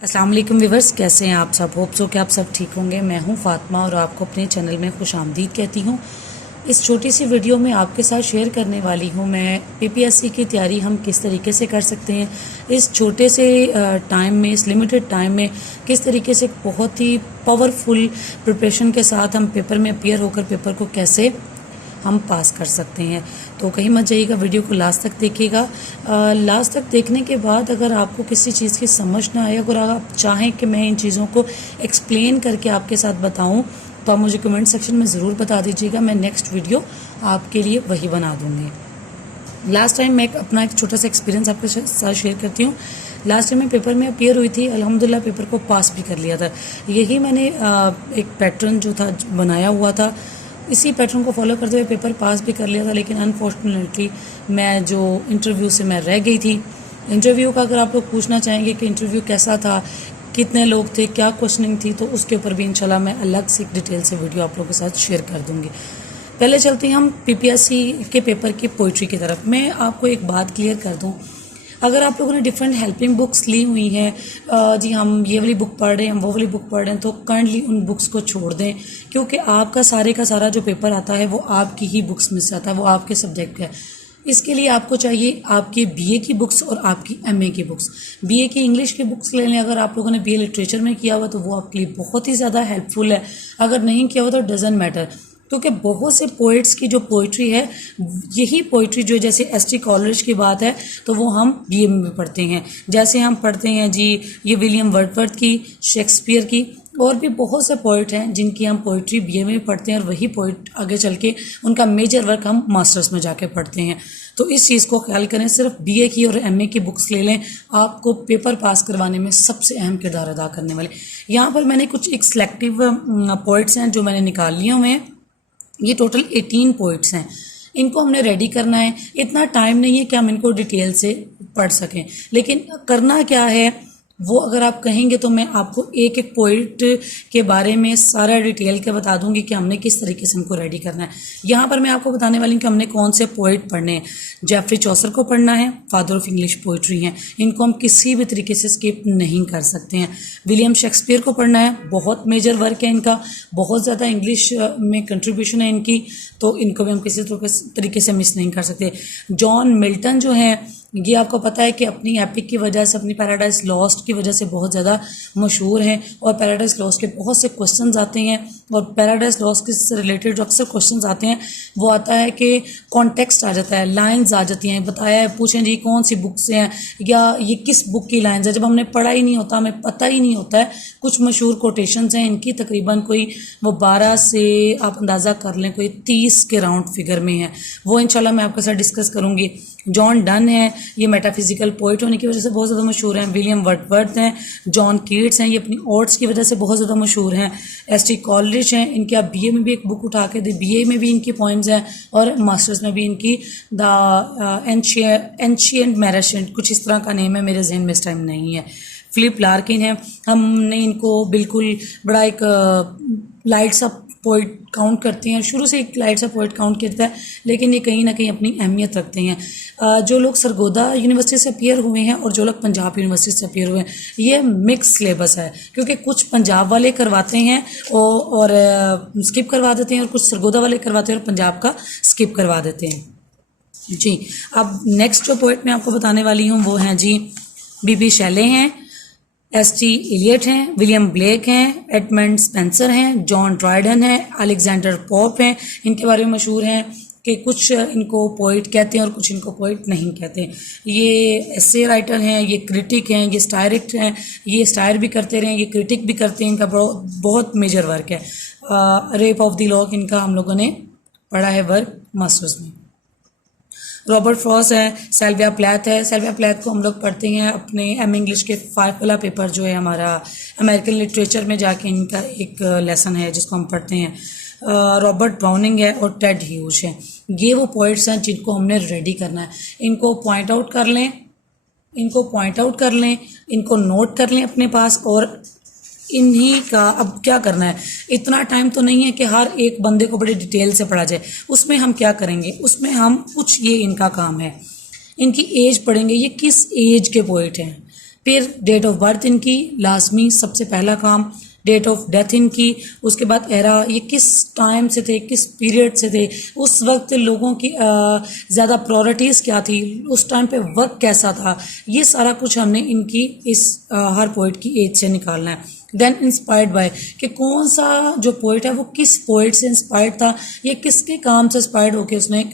अस्सलाम वालेकुम व्यूवर्स, कैसे हैं आप सब। होप सो कि आप सब ठीक होंगे। मैं हूं फातिमा और आपको अपने चैनल में खुश आमदीद कहती हूं। इस छोटी सी वीडियो में आपके साथ शेयर करने वाली हूं मैं पीपीएससी की तैयारी हम किस तरीके से कर सकते हैं। इस छोटे से टाइम में, इस लिमिटेड टाइम में किस तरीके से बहुत ही पावरफुल प्रिपरेशन के साथ हम पेपर में अपीयर होकर पेपर को कैसे हम पास कर सकते हैं। तो कहीं मत जाइएगा, वीडियो को लास्ट तक देखिएगा। लास्ट तक देखने के बाद अगर आपको किसी चीज़ की समझ ना आए, अगर आप चाहें कि मैं इन चीज़ों को एक्सप्लेन करके आपके साथ बताऊं, तो आप मुझे कमेंट सेक्शन में ज़रूर बता दीजिएगा। मैं नेक्स्ट वीडियो आपके लिए वही बना दूँगी। लास्ट टाइम मैं अपना एक छोटा सा एक्सपीरियंस आपके साथ शेयर करती हूँ। लास्ट टाइम मैं पेपर में अपीयर हुई थी, अल्हम्दुलिल्लाह पेपर को पास भी कर लिया था। यही मैंने एक पैटर्न जो था बनाया हुआ था, इसी पैटर्न को फॉलो करते हुए पेपर पास भी कर लिया था। लेकिन अनफॉर्चुनेटली मैं जो इंटरव्यू से मैं रह गई थी। इंटरव्यू का अगर आप लोग पूछना चाहेंगे कि इंटरव्यू कैसा था, कितने लोग थे, क्या क्वेश्चनिंग थी, तो उसके ऊपर भी इंशाल्लाह मैं अलग से एक डिटेल से वीडियो आप लोगों के साथ शेयर कर दूंगी। पहले चलते हैं हम पीपीएससी के पेपर की पोइट्री की तरफ। मैं आपको एक बात क्लियर कर दूँ, अगर आप लोगों ने डिफरेंट हेल्पिंग बुक्स ली हुई हैं, जी हम ये वाली बुक पढ़ रहे हैं, हम वो वाली बुक पढ़ रहे हैं, तो काइंडली उन बुक्स को छोड़ दें, क्योंकि आपका सारे का सारा जो पेपर आता है वो आपकी ही बुक्स में से आता है, वो आपके सब्जेक्ट का है। इसके लिए आपको चाहिए आपके बीए की बुक्स और आपकी एमए की बुक्स। बीए की इंग्लिश की बुक्स ले लें, अगर आप लोगों ने बीए लिटरेचर में किया हुआ तो वो आपके लिए बहुत ही ज़्यादा हेल्पफुल है। अगर नहीं किया हुआ तो डजेंट मैटर, क्योंकि बहुत से पोइट्स की जो पोइट्री है, यही पोइट्री जो जैसे एसटी कॉलरिज की बात है तो वो हम बीए में भी पढ़ते हैं। जैसे हम पढ़ते हैं जी ये विलियम वर्डवर्थ की, शेक्सपियर की, और भी बहुत से पोइट हैं जिनकी हम पोइट्री बीए में पढ़ते हैं, और वही पोइट आगे चल के उनका मेजर वर्क हम मास्टर्स में जाके पढ़ते हैं। तो इस चीज़ को ख्याल करें, सिर्फ बीए की और एमए की बुक्स ले लें, आपको पेपर पास करवाने में सबसे अहम किरदार अदा करने वाले। यहाँ पर मैंने कुछ एक सिलेक्टिव पोइट्स हैं जो मैंने निकाल लिए हुए हैं। ये टोटल 18 पोइट्स हैं, इनको हमने रेडी करना है। इतना टाइम नहीं है कि हम इनको डिटेल से पढ़ सकें, लेकिन करना क्या है वो अगर आप कहेंगे तो मैं आपको एक एक पोइट के बारे में सारा डिटेल के बता दूंगी कि हमने किस तरीके से हमको रेडी करना है। यहाँ पर मैं आपको बताने वाली हूँ कि हमने कौन से पोइट पढ़ने हैं। जेफरी चौसर को पढ़ना है, फादर ऑफ इंग्लिश पोइट्री हैं, इनको हम किसी भी तरीके से स्किप नहीं कर सकते हैं। विलियम शेक्सपियर को पढ़ना है, बहुत मेजर वर्क है इनका, बहुत ज़्यादा इंग्लिश में कंट्रीब्यूशन है इनकी, तो इनको भी हम किसी तरीके से मिस नहीं कर सकते। जॉन मिल्टन जो है, ये आपको पता है कि अपनी एपिक की वजह से, अपनी पैराडाइज लॉस्ट की वजह से बहुत ज़्यादा मशहूर हैं, और पैराडाइज लॉस्ट के बहुत से क्वेश्चंस आते हैं, और पैराडाइज लॉस्ट के से रिलेटेड जो अक्सर क्वेश्चंस आते हैं वो आता है कि कॉन्टेक्स्ट आ जाता है, लाइंस आ जाती हैं, बताया है, पूछें जी कौन सी बुक से हैं या ये किस बुक की लाइंस है। जब हमने पढ़ा ही नहीं होता, हमें पता ही नहीं होता है। कुछ मशहूर कोटेशंस हैं इनकी, तकरीबन कोई वो 12 से आप अंदाज़ा कर लें कोई 30 के राउंड फिगर में है, वो इंशाल्लाह मैं आपके साथ डिस्कस करूँगी। जॉन डन है, ये मेटाफिजिकल पोइट होने की वजह से बहुत ज़्यादा मशहूर हैं। विलियम वर्डवर्थ हैं, जॉन कीट्स हैं, ये अपनी ऑड्स की वजह से बहुत ज़्यादा मशहूर हैं। एसटी कॉलरिज हैं, इनके आप बीए में भी एक बुक उठा के दे, बीए में भी इनकी पॉइंट्स हैं, और मास्टर्स में भी इनकी द एंशिएंट मैरेशेंट, कुछ इस तरह का नेम है, मेरे जहन में इस टाइम नहीं है। फिलिप लार्किन है, हमने इनको बिल्कुल बड़ा एक लाइट सा पोइट काउंट करते हैं, शुरू से एक लाइट सा पोइट काउंट करता है, लेकिन ये कहीं ना कहीं अपनी अहमियत रखते हैं। जो लोग सरगोदा यूनिवर्सिटी से अपीयर हुए हैं और जो लोग पंजाब यूनिवर्सिटी से अपीयर हुए हैं, ये मिक्स सिलेबस है, क्योंकि कुछ पंजाब वाले करवाते हैं और स्किप करवा देते हैं, और कुछ सरगोदा वाले करवाते हैं और पंजाब का स्किप करवा देते हैं जी। अब नेक्स्ट जो पोइट मैं आपको बताने वाली हूँ वो हैं जी बीबी शेले हैं, एस.टी. इलियट हैं, विलियम ब्लेक हैं, एडमंड स्पेंसर हैं, जॉन ड्राइडन हैं, अलेक्जेंडर पोप हैं। इनके बारे में मशहूर हैं कि कुछ इनको पोइट कहते हैं और कुछ इनको पोइट नहीं कहते। ये एसे राइटर हैं, ये क्रिटिक हैं, ये स्टायरिस्ट हैं, ये स्टायर भी करते रहे, ये क्रिटिक भी करते हैं। इनका बहुत मेजर वर्क है। रेप ऑफ द लॉक इनका हम लोगों ने पढ़ा है वर्क मास्टर्स में। रॉबर्ट फ्रॉस्ट है, सेल्विया प्लैथ है, सेल्विया प्लैथ को हम लोग पढ़ते हैं अपने एम इंग्लिश के 5 वाला पेपर जो है हमारा अमेरिकन लिटरेचर में जाके इनका एक लेसन है जिसको हम पढ़ते हैं। रॉबर्ट ब्राउनिंग है और टेड ह्यूज है। ये वो पोइट्स हैं जिनको हमने रेडी करना है। इनको पॉइंट आउट कर लें, इनको नोट कर लें अपने पास, और इन्हीं का अब क्या करना है। इतना टाइम तो नहीं है कि हर एक बंदे को बड़ी डिटेल से पढ़ा जाए। उसमें हम क्या करेंगे, उसमें हम कुछ ये इनका काम है, इनकी एज पढ़ेंगे, ये किस एज के पोइट हैं, फिर डेट ऑफ बर्थ इनकी लाजमी सबसे पहला काम, डेट ऑफ डेथ इनकी, उसके बाद एरा, ये किस टाइम से थे, किस पीरियड से थे, उस वक्त लोगों की ज़्यादा प्रायोरिटीज़ क्या थी, उस टाइम पे वक्त कैसा था, ये सारा कुछ हमने इनकी इस हर पोइट की एज से निकालना है। देन इंस्पायर्ड बाय, कि कौन सा जो पोइट है वो किस पोइट से इंस्पायर्ड था, ये किसके काम से इंस्पायर्ड होकर उसने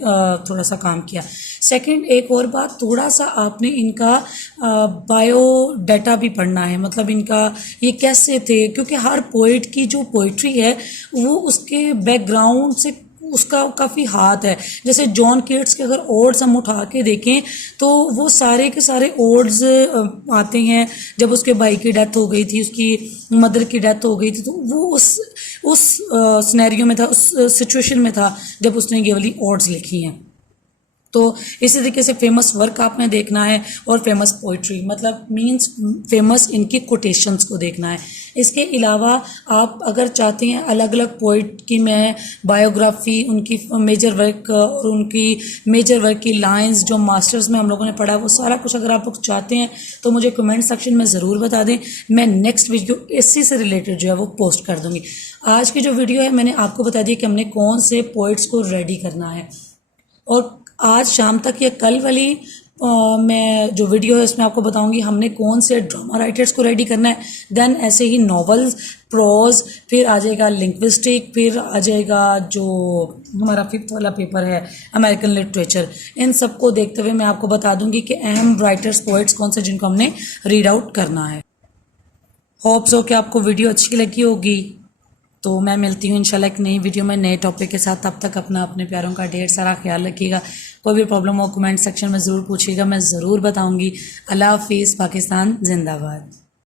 थोड़ा सा काम किया। सेकंड, एक और बात, थोड़ा सा आपने इनका बायो डाटा भी पढ़ना है, मतलब इनका ये कैसे थे, क्योंकि हर पोइट की जो पोइट्री है वो उसके बैकग्राउंड से उसका काफ़ी हाथ है। जैसे जॉन कीट्स के अगर ओड्स हम उठा के देखें तो वो सारे के सारे ओड्स आते हैं जब उसके भाई की डेथ हो गई थी, उसकी मदर की डेथ हो गई थी, तो वो उस सिनेरियो में था, उस सिचुएशन में था जब उसने ये वाली ओड्स लिखी हैं। तो इसी तरीके से फेमस वर्क आपने देखना है और फेमस पोइट्री, मतलब मींस फेमस इनकी कोटेशंस को देखना है। इसके अलावा आप अगर चाहते हैं अलग अलग पोइट की मैं बायोग्राफी, उनकी मेजर वर्क और उनकी मेजर वर्क की लाइंस जो मास्टर्स में हम लोगों ने पढ़ा, वो सारा कुछ अगर आप लोग चाहते हैं तो मुझे कमेंट सेक्शन में ज़रूर बता दें। मैं नेक्स्ट वीडियो इसी से रिलेटेड जो है वो पोस्ट कर दूँगी। आज की जो वीडियो है मैंने आपको बता दिया कि हमने कौन से पोइट्स को रेडी करना है, और आज शाम तक या कल वाली मैं जो वीडियो है इसमें आपको बताऊंगी हमने कौन से ड्रामा राइटर्स को रेडी करना है। देन ऐसे ही नॉवेल्स, प्रोज, फिर आ जाएगा लिंग्विस्टिक, फिर आ जाएगा जो हमारा 5th वाला पेपर है अमेरिकन लिटरेचर। इन सब को देखते हुए मैं आपको बता दूंगी कि अहम राइटर्स, पोइट्स कौन से जिनको हमने रीड आउट करना है। होप सो कि आपको वीडियो अच्छी लगी होगी। तो मैं मिलती हूँ इंशाल्लाह एक नई वीडियो में नए टॉपिक के साथ। तब तक अपना अपने प्यारों का ढेर सारा ख्याल रखिएगा। कोई भी प्रॉब्लम हो कमेंट सेक्शन में ज़रूर पूछिएगा, मैं ज़रूर बताऊँगी। अल्लाह हाफिज़, पाकिस्तान जिंदाबाद।